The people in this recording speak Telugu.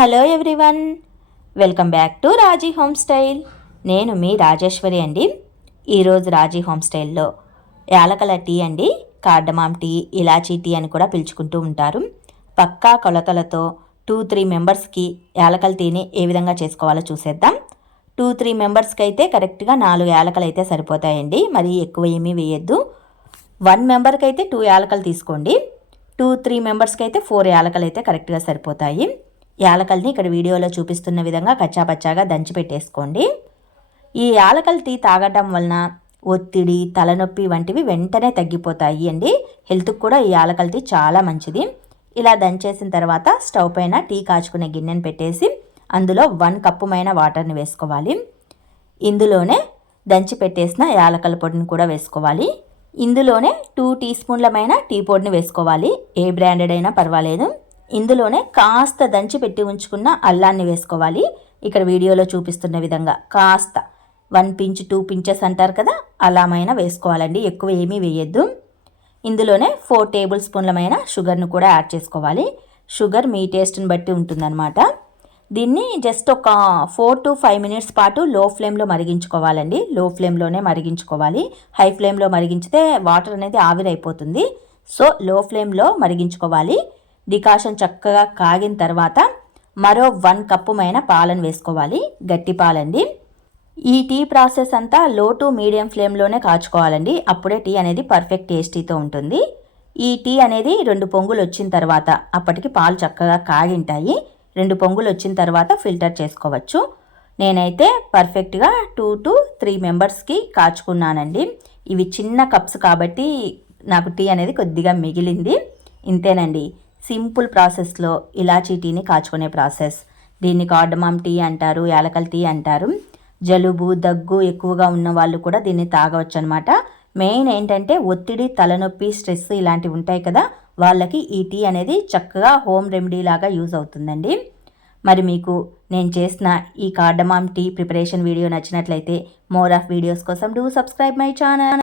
Hello everyone, welcome back to Raji home style. నేను మీ రాజేశ్వరి అండి. ఈరోజు రాజీ హోమ్ స్టైల్లో యాలకల టీ అండి, కార్డమామ్ టీ, ఇలాచి టీ అని కూడా పిలుచుకుంటూ ఉంటారు. పక్కా కొలతలతో 2-3 మెంబర్స్కి యాలకల టీని ఏ విధంగా చేసుకోవాలో చూసేద్దాం. 2-3 మెంబర్స్కి అయితే కరెక్ట్గా 4 యాలకలు అయితే సరిపోతాయండి, మరి ఎక్కువ ఏమీ వేయద్దు. 1 మెంబర్కి అయితే 2 యాలకలు తీసుకోండి. 2-3 మెంబర్స్కి అయితే 4 యాలకలు అయితే కరెక్ట్గా సరిపోతాయి. యాలకల్ని ఇక్కడ వీడియోలో చూపిస్తున్న విధంగా కచ్చాపచ్చాగా దంచి పెట్టేసుకోండి. ఈ యాలకల టీ తాగటం వలన ఒత్తిడి, తలనొప్పి వంటివి వెంటనే తగ్గిపోతాయి అండి. హెల్త్కి కూడా ఈ యాలకల టీ చాలా మంచిది. ఇలా దంచేసిన తర్వాత స్టవ్ పైన టీ కాచుకునే గిన్నెను పెట్టేసి అందులో 1 కప్పుమైన వాటర్ని వేసుకోవాలి. ఇందులోనే దంచి పెట్టేసిన యాలకల పొడిని కూడా వేసుకోవాలి. ఇందులోనే 2 టీ స్పూన్లమైన టీ పొడిని వేసుకోవాలి. ఏ బ్రాండెడ్ అయినా పర్వాలేదు. ఇందులోనే కాస్త దంచి పెట్టి ఉంచుకున్న అల్లాన్ని వేసుకోవాలి. ఇక్కడ వీడియోలో చూపిస్తున్న విధంగా కాస్త 1 పించ్ 2 పించెస్ అంటారు కదా, అలామైనా వేసుకోవాలండి, ఎక్కువ ఏమీ వేయద్దు. ఇందులోనే 4 టేబుల్ స్పూన్లమైన షుగర్ను కూడా యాడ్ చేసుకోవాలి. షుగర్ మీ టేస్ట్ని బట్టి ఉంటుందన్నమాట. దీన్ని జస్ట్ ఒక 4 to 5 మినిట్స్ పాటు లో ఫ్లేమ్లో మరిగించుకోవాలండి. లో ఫ్లేమ్లోనే మరిగించుకోవాలి. హై ఫ్లేమ్లో మరిగించితే వాటర్ అనేది ఆవిరైపోతుంది. సో లో ఫ్లేమ్లో మరిగించుకోవాలి. డికాషన్ చక్కగా కాగిన తర్వాత మరో 1 కప్పుమైన పాలను వేసుకోవాలి. గట్టి పాలండి. ఈ టీ ప్రాసెస్ అంతా లో టు మీడియం ఫ్లేమ్లోనే కాచుకోవాలండి. అప్పుడే టీ అనేది పర్ఫెక్ట్ టేస్టీతో ఉంటుంది. ఈ టీ అనేది 2 పొంగులు వచ్చిన తర్వాత, అప్పటికి పాలు చక్కగా కాగింటాయి. 2 పొంగులు వచ్చిన తర్వాత ఫిల్టర్ చేసుకోవచ్చు. నేనైతే పర్ఫెక్ట్గా 2 to 3 మెంబర్స్కి కాచుకున్నానండి. ఇవి చిన్న కప్స్ కాబట్టి నాకు టీ అనేది కొద్దిగా మిగిలింది. ఇంతేనండి, సింపుల్ ప్రాసెస్లో ఇలాచీ టీని కాచుకునే ప్రాసెస్. దీన్ని కార్డమామ్ టీ అంటారు, యాలకల టీ అంటారు. జలుబు, దగ్గు ఎక్కువగా ఉన్న వాళ్ళు కూడా దీన్ని తాగవచ్చు అనమాట. మెయిన్ ఏంటంటే ఒత్తిడి, తలనొప్పి, స్ట్రెస్ ఇలాంటివి ఉంటాయి కదా, వాళ్ళకి ఈ టీ అనేది చక్కగా హోమ్ రెమెడీ లాగా యూజ్ అవుతుందండి. మరి మీకు నేను చేసిన ఈ కార్డమామ్ టీ ప్రిపరేషన్ వీడియో నచ్చినట్లయితే మోర్ ఆఫ్ వీడియోస్ కోసం డూ సబ్స్క్రైబ్ మై ఛానల్.